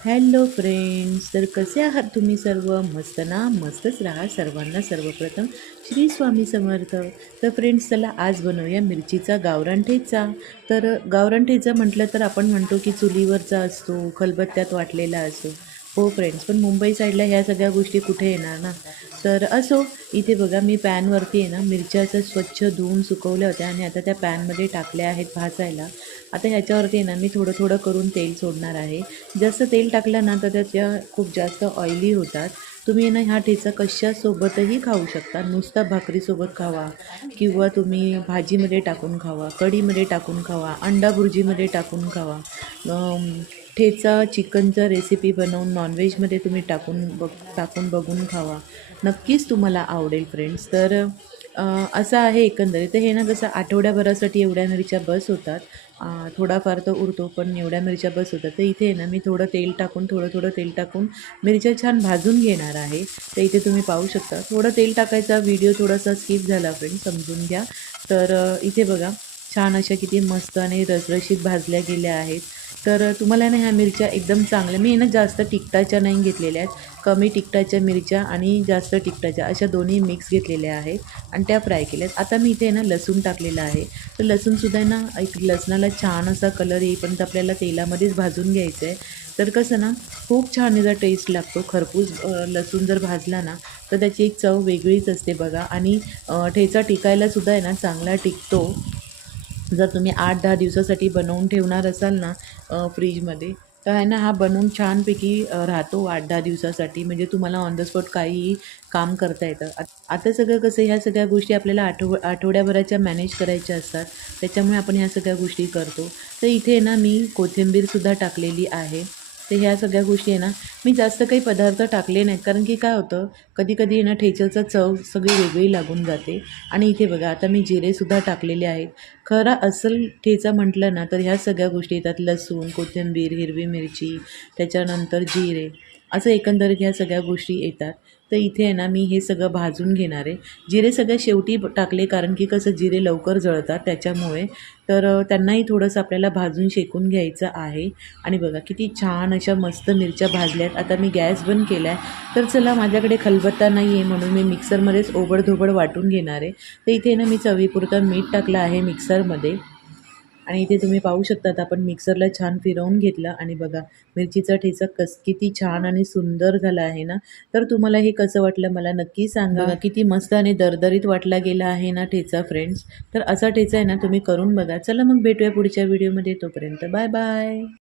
Hello friends, तर कसे आहात तुम्ही सर्व? मस्त ना? मस्तच राहा. सर्वांना सर्वप्रथम श्री स्वामी समर्थ. तर फ्रेंड्स, चला आज बनवूया मिरचीचा गावरान ठेचा. तर गावरान ठेचा म्हटलं तर आपण म्हणतो की चुलीवरचा असतो, खलबत्त्यात वाटलेला असतो. हो फ्रेंड्स, पण मुंबई साईडला ह्या सगळ्या गोष्टी कुठे येणार ना? तर असो, इथे बघा मी पॅनवरती आहे ना मिरच्या असं स्वच्छ धुवून सुकवल्या होत्या आणि आता त्या पॅनमध्ये टाकल्या आहेत भाजायला. आता ह्याच्यावरती आहे ना मी थोडं थोडं करून तेल सोडणार आहे. जास्त तेल टाकलं ना तर त्या खूप जास्त ऑइली होतात. तुम्ही आहे ना ह्या ठेचा कशासोबतही खाऊ शकता. नुसता भाकरीसोबत खावा किंवा तुम्ही भाजीमध्ये टाकून खावा, कढीमध्ये टाकून खावा, अंडा भुर्जीमध्ये टाकून खावा. ठेचा चिकनचं रेसिपी बनवून नॉनव्हेजमध्ये तुम्ही टाकून बघून खावा. नक्कीच तुम्हाला आवडेल फ्रेंड्स. तर असं आहे एकंदरीत. तर हे ना कसं आठवड्याभरासाठी एवढ्या मिरच्या बस होतात. थोडाफार तर उरतो, पण एवढ्या मिरच्या बस होतात. तर इथे ना मी थोडं तेल टाकून थोडं तेल टाकून मिरच्या छान भाजून घेणार आहे. तर इथे तुम्ही पाहू शकता थोडं तेल टाकायचा व्हिडिओ थोडासा स्किप झाला फ्रेंड, समजून घ्या. तर इथे बघा छान अशा किती मस्त आणि रसरशीत भाजल्या गेल्या आहेत. तर तुम्हाला ना ह्या मिरच्या एकदम चांगल्या, मी ना जास्त तिखटाच्या नाही घेतलेल्या आहेत. कमी तिखटाच्या मिरच्या आणि जास्त तिखटाच्या अशा दोन्ही मिक्स घेतलेल्या आहेत आणि त्या फ्राय केल्यात. आता मी इथे ना लसूण टाकलेला आहे. तर लसूणसुद्धा आहे ना, एक लसणाला छान असा कलर येईपर्यंत आपल्याला तेलामध्येच भाजून घ्यायचं आहे. तर कसं ना खूप छान याचा टेस्ट लागतो. खरपूस लसूण जर भाजला ना तर त्याची एक चव वेगळीच असते बघा. आणि ठेचा टिकायलासुद्धा आहे ना चांगला टिकतो. जर तुम्ही 8-10 दिवसासाठी बनवून ठेवणार असाल ना फ्रीजमध्ये, तर आहे ना हा बनवून छानपैकी राहतो 8-10 दिवसासाठी. म्हणजे तुम्हाला ऑन द स्पॉट काहीही काम करता येतं. आता सगळं कसं, ह्या सगळ्या गोष्टी आपल्याला आठवड्याभराच्या मॅनेज करायच्या असतात. त्याच्यामुळे आपण ह्या सगळ्या गोष्टी करतो. तर इथे ना मी कोथिंबीरसुद्धा टाकलेली आहे. तर ह्या सगळ्या गोष्टी आहे ना, मी जास्त काही पदार्थ टाकले नाहीत, कारण की काय होतं, कधी-कधी आहे ना ठेच्याचं चव सगळी वेगळी लागून जाते. आणि इथे बघा आता मी जिरेसुद्धा टाकलेले आहेत. खरा अस्सल ठेचा म्हटलं ना तर ह्या सगळ्या गोष्टी येतात. लसूण, कोथिंबीर, हिरवी मिरची, त्याच्यानंतर जिरे, असं एकंदरीत ह्या सगळ्या गोष्टी येतात. तर इथे आहे ना मी हे सगळं भाजून घेणार आहे. जिरे सगळ्यात शेवटी टाकले, कारण की कसं जिरे लवकर जळतात त्याच्यामुळे. तर त्यांनाही थोडंसं आपल्याला भाजून शेकून घ्यायचं आहे. आणि बघा किती छान अशा मस्त मिरच्या भाजल्यात. आता मी गॅस बंद केला आहे. तर चला, माझ्याकडे खलबत्ता नाही आहे म्हणून मी मिक्सरमध्येच ओबडधोबड वाटून घेणार आहे. तर इथे ना मी चवीपुरतं मीठ टाकलं आहे मिक्सरमध्ये. आणि इथे तुम्ही पाहू शकतात आपण मिक्सरला छान फिरवून घेतलं आणि बघा मिरचीचा ठेचा किती छान आणि सुंदर झाला आहे ना. तर तुम्हाला हे कसं वाटलं मला नक्की सांगा. बघा किती मस्त आणि दरदरीत वाटला गेला आहे ना ठेचा फ्रेंड्स. तर असा ठेचा आहे ना तुम्ही करून बघा. चला मग भेटूया पुढच्या व्हिडिओमध्ये. तोपर्यंत बाय बाय.